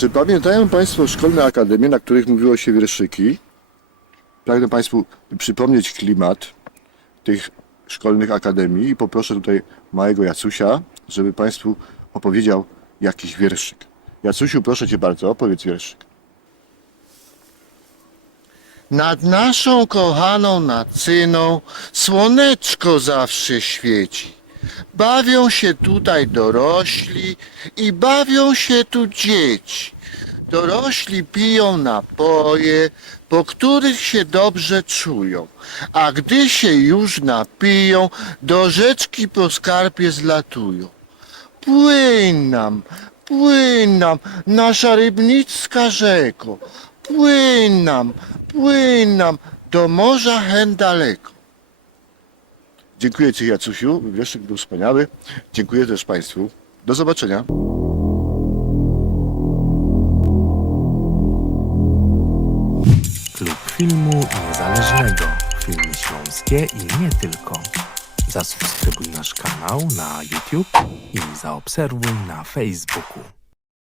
Czy pamiętają Państwo szkolne akademie, na których mówiło się wierszyki? Pragnę Państwu przypomnieć klimat tych szkolnych akademii i poproszę tutaj małego Jacusia, żeby Państwu opowiedział jakiś wierszyk. Jacusiu, proszę Cię bardzo, opowiedz wierszyk. Nad naszą kochaną Nacyną słoneczko zawsze świeci. Bawią się tutaj dorośli i bawią się tu dzieci. Dorośli piją napoje, po których się dobrze czują, a gdy się już napiją, do rzeczki po skarpie zlatują. Płyń nam, nasza rybnicka rzeko, płyń nam, do morza hen daleko. Dziękuję Ci, Jacusiu, wierszyk był wspaniały. Dziękuję też Państwu. Do zobaczenia. Klub Filmu Niezależnego. Filmy śląskie i nie tylko. Zasubskrybuj nasz kanał na YouTube i zaobserwuj na Facebooku.